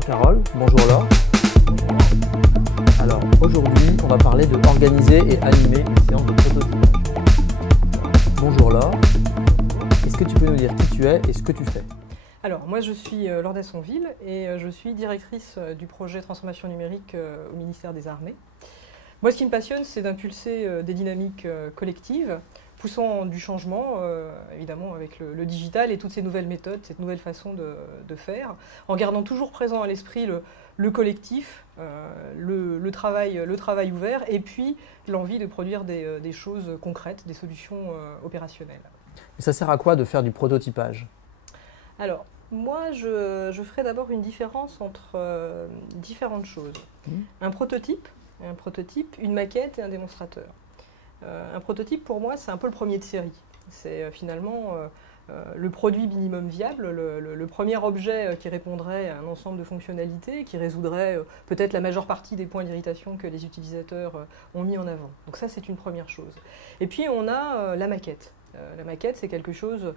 Bonjour Carole, bonjour Laure. Alors aujourd'hui, on va parler de organiser et animer une séance de prototypage. Bonjour Laure, est-ce que tu peux nous dire qui tu es et ce que tu fais? Alors, moi je suis Laure Dassonville et je suis directrice du projet Transformation numérique au ministère des Armées. Moi, ce qui me passionne, c'est d'impulser des dynamiques collectives, poussant du changement, évidemment, avec le digital et toutes ces nouvelles méthodes, cette nouvelle façon de faire, en gardant toujours présent à l'esprit le collectif, le travail ouvert, et puis l'envie de produire des choses concrètes, des solutions opérationnelles. Et ça sert à quoi de faire du prototypage? Alors, moi, je ferai d'abord une différence entre différentes choses. Un prototype, une maquette et un démonstrateur. Un prototype, pour moi, c'est un peu le premier de série. C'est finalement le produit minimum viable, le premier objet qui répondrait à un ensemble de fonctionnalités, qui résoudrait peut-être la majeure partie des points d'irritation que les utilisateurs ont mis en avant. Donc ça, c'est une première chose. Et puis, on a la maquette. La maquette, c'est quelque chose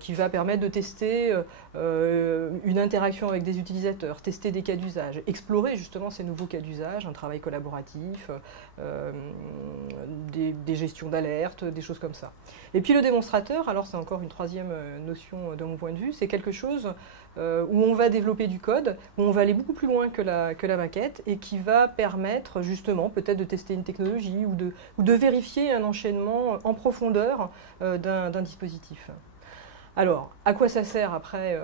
qui va permettre de tester une interaction avec des utilisateurs, tester des cas d'usage, explorer justement ces nouveaux cas d'usage, un travail collaboratif, des gestions d'alerte, des choses comme ça. Et puis le démonstrateur, alors c'est encore une troisième notion de mon point de vue, c'est quelque chose où on va développer du code, où on va aller beaucoup plus loin que la maquette et qui va permettre justement peut-être de tester une technologie ou de vérifier un enchaînement en profondeur d'un dispositif. Alors, à quoi ça sert après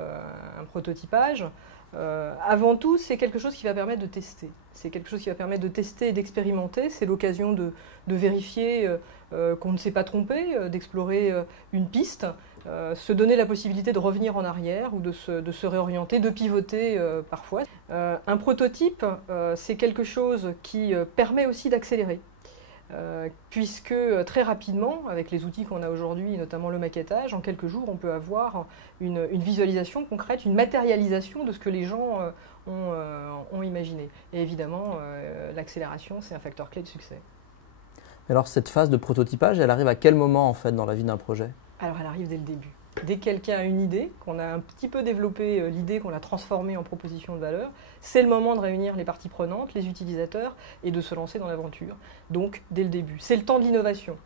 un prototypage? Avant tout, c'est quelque chose qui va permettre de tester. C'est quelque chose qui va permettre de tester et d'expérimenter. C'est l'occasion de vérifier qu'on ne s'est pas trompé, d'explorer une piste, se donner la possibilité de revenir en arrière ou de se réorienter, de pivoter parfois. Un prototype, c'est quelque chose qui permet aussi d'accélérer. Puisque très rapidement, avec les outils qu'on a aujourd'hui, notamment le maquettage, en quelques jours, on peut avoir une visualisation concrète, une matérialisation de ce que les gens ont imaginé. Et évidemment, l'accélération, c'est un facteur clé de succès. Alors cette phase de prototypage, elle arrive à quel moment en fait dans la vie d'un projet? Alors elle arrive dès le début. Dès que quelqu'un a une idée, qu'on a un petit peu développé l'idée, qu'on l'a transformée en proposition de valeur, c'est le moment de réunir les parties prenantes, les utilisateurs, et de se lancer dans l'aventure. Donc, dès le début. C'est le temps de l'innovation.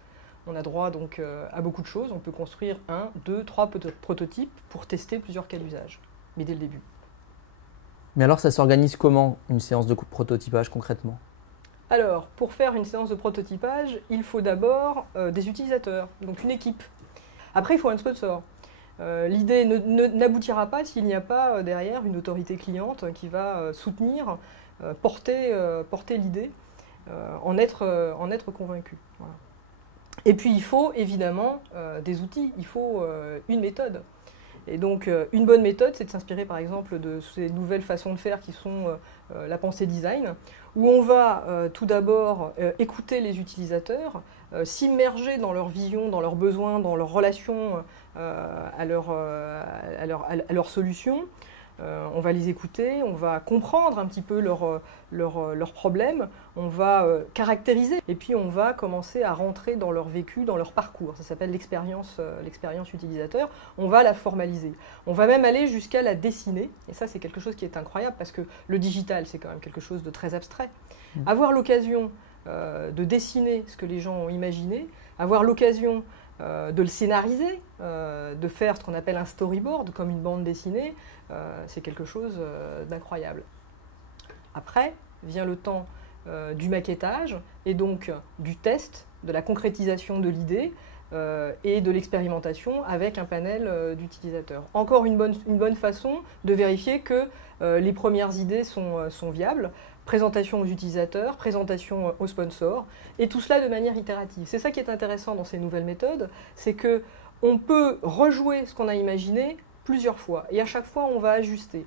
On a droit donc à beaucoup de choses. On peut construire 1, 2, 3 prototypes pour tester plusieurs cas d'usage. Mais dès le début. Mais alors ça s'organise comment une séance de prototypage concrètement? Alors, pour faire une séance de prototypage, il faut d'abord des utilisateurs, donc une équipe. Après, il faut un sponsor. L'idée n'aboutira pas s'il n'y a pas derrière une autorité cliente qui va soutenir, porter l'idée, en être convaincu. Voilà. Et puis il faut évidemment des outils, il faut une méthode. Et donc une bonne méthode, c'est de s'inspirer par exemple de ces nouvelles façons de faire qui sont la pensée design, où on va tout d'abord écouter les utilisateurs, s'immerger dans leur vision, dans leurs besoins, dans leurs relations à leurs solutions. On va les écouter, on va comprendre un petit peu leurs problèmes, on va caractériser et puis on va commencer à rentrer dans leur vécu, dans leur parcours. Ça s'appelle l'expérience utilisateur. On va la formaliser. On va même aller jusqu'à la dessiner. Et ça, c'est quelque chose qui est incroyable parce que le digital, c'est quand même quelque chose de très abstrait. Avoir l'occasion de dessiner ce que les gens ont imaginé, avoir l'occasion de le scénariser, de faire ce qu'on appelle un storyboard, comme une bande dessinée, c'est quelque chose d'incroyable. Après, vient le temps du maquettage et donc du test, de la concrétisation de l'idée et de l'expérimentation avec un panel d'utilisateurs. Encore une bonne façon de vérifier que les premières idées sont viables. Présentation aux utilisateurs, présentation aux sponsors, et tout cela de manière itérative. C'est ça qui est intéressant dans ces nouvelles méthodes, c'est qu'on peut rejouer ce qu'on a imaginé plusieurs fois, et à chaque fois on va ajuster.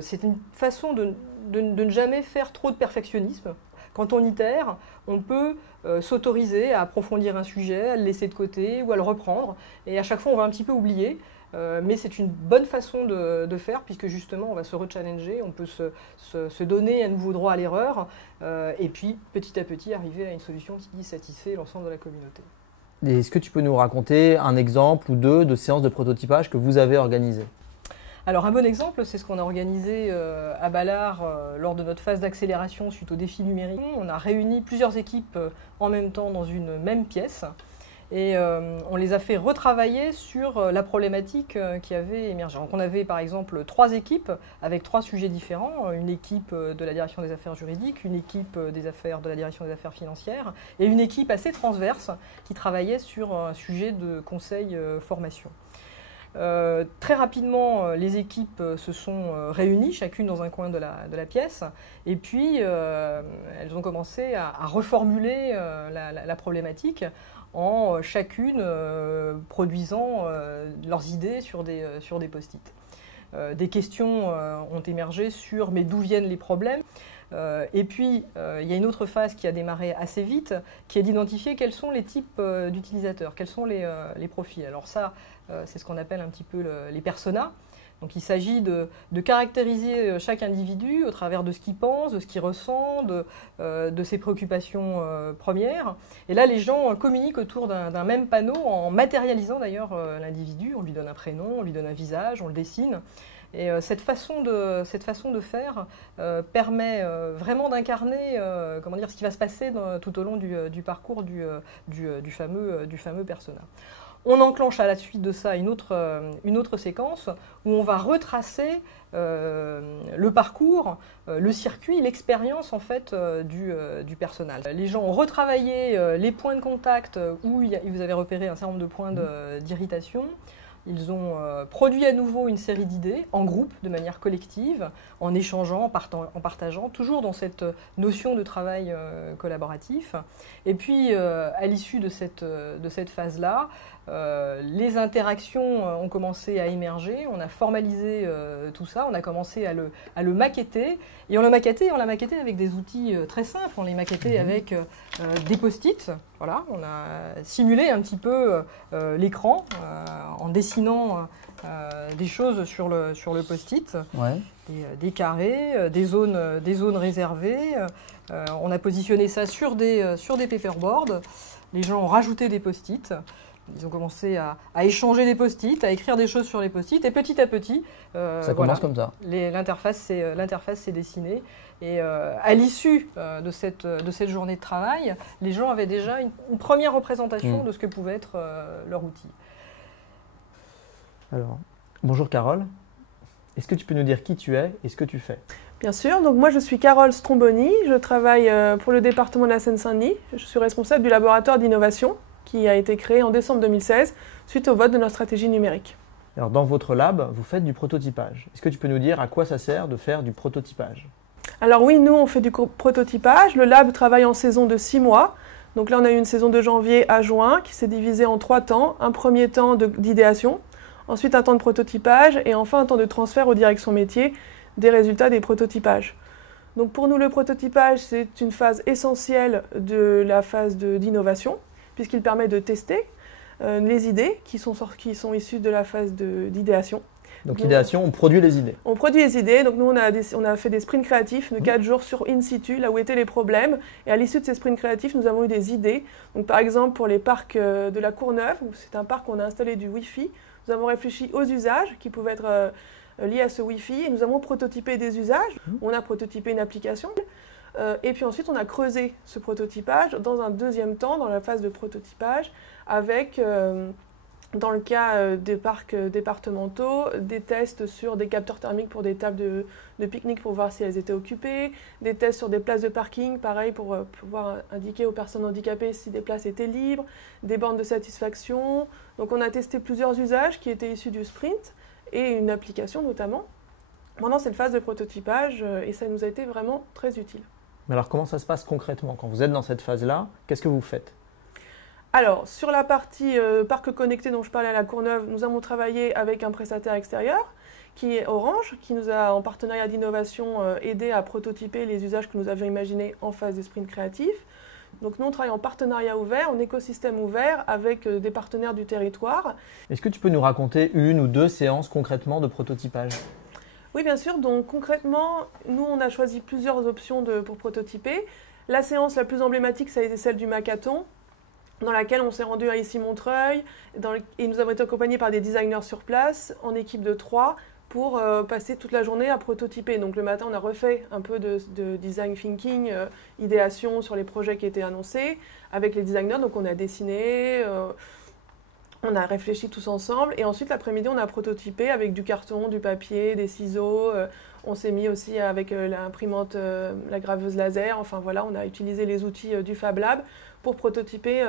C'est une façon de ne jamais faire trop de perfectionnisme. Quand on itère, on peut s'autoriser à approfondir un sujet, à le laisser de côté ou à le reprendre, et à chaque fois on va un petit peu oublier. Mais c'est une bonne façon de faire puisque justement on va se rechallenger, on peut se donner un nouveau droit à l'erreur et puis petit à petit arriver à une solution qui satisfait l'ensemble de la communauté. Est-ce que tu peux nous raconter un exemple ou deux de séances de prototypage que vous avez organisées? Alors un bon exemple, c'est ce qu'on a organisé à Ballard lors de notre phase d'accélération suite au défi numérique. On a réuni plusieurs équipes en même temps dans une même pièce et on les a fait retravailler sur la problématique qui avait émergé. Donc on avait par exemple 3 équipes avec 3 sujets différents, une équipe de la direction des affaires juridiques, une équipe de la direction des affaires financières et une équipe assez transverse qui travaillait sur un sujet de conseil formation. Très rapidement, les équipes se sont réunies, chacune dans un coin de la pièce, et puis elles ont commencé à reformuler la problématique en chacune produisant leurs idées sur des post-it. Des questions ont émergé sur mais d'où viennent les problèmes. Et puis, il y a une autre phase qui a démarré assez vite, qui est d'identifier quels sont les types d'utilisateurs, quels sont les profils. Alors ça, c'est ce qu'on appelle un petit peu les personas. Donc il s'agit de caractériser chaque individu au travers de ce qu'il pense, de ce qu'il ressent, de ses préoccupations premières. Et là, les gens communiquent autour d'un même panneau en matérialisant d'ailleurs l'individu. On lui donne un prénom, on lui donne un visage, on le dessine. Et cette façon de faire permet vraiment d'incarner ce qui va se passer tout au long du parcours du fameux persona. On enclenche à la suite de ça une autre séquence où on va retracer le parcours, le circuit, l'expérience en fait du personnage. Les gens ont retravaillé les points de contact où vous avez repéré un certain nombre de points d'irritation. Ils ont produit à nouveau une série d'idées en groupe, de manière collective, en échangeant, en partageant, toujours dans cette notion de travail collaboratif. Et puis, à l'issue de cette phase-là, les interactions ont commencé à émerger, on a formalisé tout ça, on a commencé à le maqueter, et on l'a maquetté avec des outils très simples, on l'a maquetté avec des post-it, voilà, on a simulé un petit peu l'écran en dessinant des choses sur le post-it, Ouais. des carrés, des zones réservées, on a positionné ça sur des paperboards, les gens ont rajouté des post-it. Ils ont commencé à échanger des post-it, à écrire des choses sur les post-it, et petit à petit, Ça commence comme ça. l'interface s'est dessinée. Et à l'issue de cette journée de travail, les gens avaient déjà une première représentation de ce que pouvait être leur outil. Alors, bonjour Carole. Est-ce que tu peux nous dire qui tu es et ce que tu fais? Bien sûr, donc moi je suis Carole Stromboni, je travaille pour le département de la Seine-Saint-Denis, je suis responsable du laboratoire d'innovation qui a été créé en décembre 2016 suite au vote de notre stratégie numérique. Alors, dans votre lab, vous faites du prototypage. Est-ce que tu peux nous dire à quoi ça sert de faire du prototypage? Alors oui, nous on fait du prototypage, le lab travaille en saison de 6 mois. Donc là on a eu une saison de janvier à juin qui s'est divisée en 3 temps. Un premier temps d'idéation, ensuite un temps de prototypage et enfin un temps de transfert aux directions métiers des résultats des prototypages. Donc pour nous le prototypage c'est une phase essentielle de la phase d'innovation puisqu'il permet de tester les idées qui sont issues de la phase d'idéation. Donc l'idéation, on produit les idées. On produit les idées, donc nous on a fait des sprints créatifs de 4 jours sur in situ, là où étaient les problèmes. Et à l'issue de ces sprints créatifs, nous avons eu des idées. Donc par exemple pour les parcs de la Courneuve, c'est un parc où on a installé du Wi-Fi, nous avons réfléchi aux usages qui pouvaient être liés à ce Wi-Fi et nous avons prototypé des usages. On a prototypé une application. Et puis ensuite, on a creusé ce prototypage dans un deuxième temps, dans la phase de prototypage, avec, dans le cas des parcs départementaux, des tests sur des capteurs thermiques pour des tables de pique-nique pour voir si elles étaient occupées, des tests sur des places de parking, pareil, pour pouvoir indiquer aux personnes handicapées si des places étaient libres, des bornes de satisfaction. Donc on a testé plusieurs usages qui étaient issus du sprint et une application notamment. Pendant cette phase de prototypage, et ça nous a été vraiment très utile. Mais alors, comment ça se passe concrètement? Quand vous êtes dans cette phase-là, qu'est-ce que vous faites? Alors, sur la partie parc connecté dont je parlais à la Courneuve, nous avons travaillé avec un prestataire extérieur qui est Orange, qui nous a, en partenariat d'innovation, aidé à prototyper les usages que nous avions imaginés en phase de sprint créatif. Donc nous, on travaille en partenariat ouvert, en écosystème ouvert, avec des partenaires du territoire. Est-ce que tu peux nous raconter une ou deux séances concrètement de prototypage? Oui, bien sûr. Donc concrètement, nous, on a choisi plusieurs options pour prototyper. La séance la plus emblématique, ça a été celle du Macathon, dans laquelle on s'est rendu à Issy-Montreuil, et nous avons été accompagnés par des designers sur place, en équipe de 3, pour passer toute la journée à prototyper. Donc le matin, on a refait un peu de design thinking, idéation sur les projets qui étaient annoncés avec les designers. Donc on a dessiné, on a réfléchi tous ensemble. Et ensuite, l'après-midi, on a prototypé avec du carton, du papier, des ciseaux. On s'est mis aussi avec l'imprimante, la graveuse laser. Enfin voilà, on a utilisé les outils du Fab Lab pour prototyper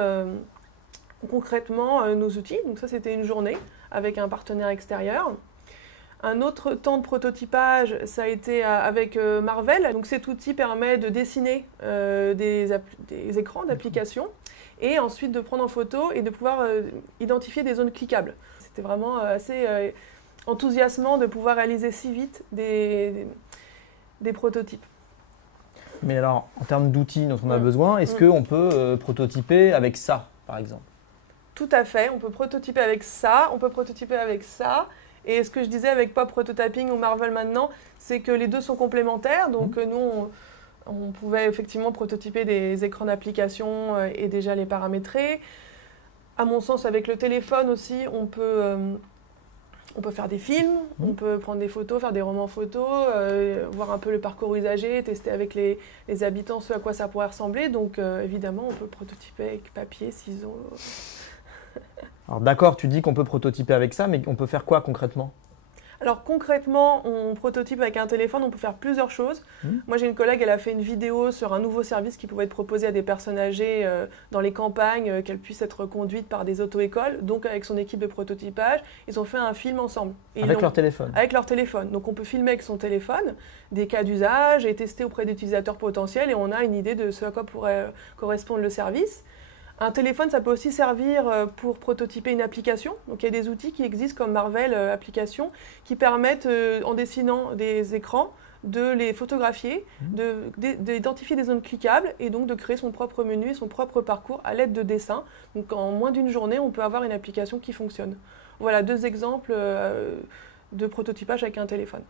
concrètement nos outils. Donc ça, c'était une journée avec un partenaire extérieur. Un autre temps de prototypage, ça a été avec Marvel. Donc cet outil permet de dessiner des écrans d'application et ensuite de prendre en photo et de pouvoir identifier des zones cliquables. C'était vraiment assez enthousiasmant de pouvoir réaliser si vite des prototypes. Mais alors, en termes d'outils dont on a besoin, est-ce qu'on peut prototyper avec ça, par exemple? Tout à fait, on peut prototyper avec ça, on peut prototyper avec ça. Et ce que je disais avec Pop Prototyping ou Marvel maintenant, c'est que les deux sont complémentaires. Donc nous, on pouvait effectivement prototyper des écrans d'application et déjà les paramétrer. À mon sens, avec le téléphone aussi, on peut faire des films, on peut prendre des photos, faire des romans photos, voir un peu le parcours usager, tester avec les habitants ce à quoi ça pourrait ressembler. Donc évidemment, on peut prototyper avec papier, ciseaux. Alors d'accord, tu dis qu'on peut prototyper avec ça, mais on peut faire quoi concrètement? Alors concrètement, on prototype avec un téléphone, on peut faire plusieurs choses. Moi j'ai une collègue, elle a fait une vidéo sur un nouveau service qui pouvait être proposé à des personnes âgées dans les campagnes, qu'elles puissent être conduites par des auto-écoles. Donc avec son équipe de prototypage, ils ont fait un film ensemble. Et avec leur téléphone? Avec leur téléphone. Donc on peut filmer avec son téléphone des cas d'usage et tester auprès d'utilisateurs potentiels et on a une idée de ce à quoi pourrait correspondre le service. Un téléphone, ça peut aussi servir pour prototyper une application. Donc il y a des outils qui existent comme Marvel Application qui permettent, en dessinant des écrans, de les photographier, d'identifier des zones cliquables et donc de créer son propre menu et son propre parcours à l'aide de dessins. Donc en moins d'une journée, on peut avoir une application qui fonctionne. Voilà 2 exemples de prototypage avec un téléphone.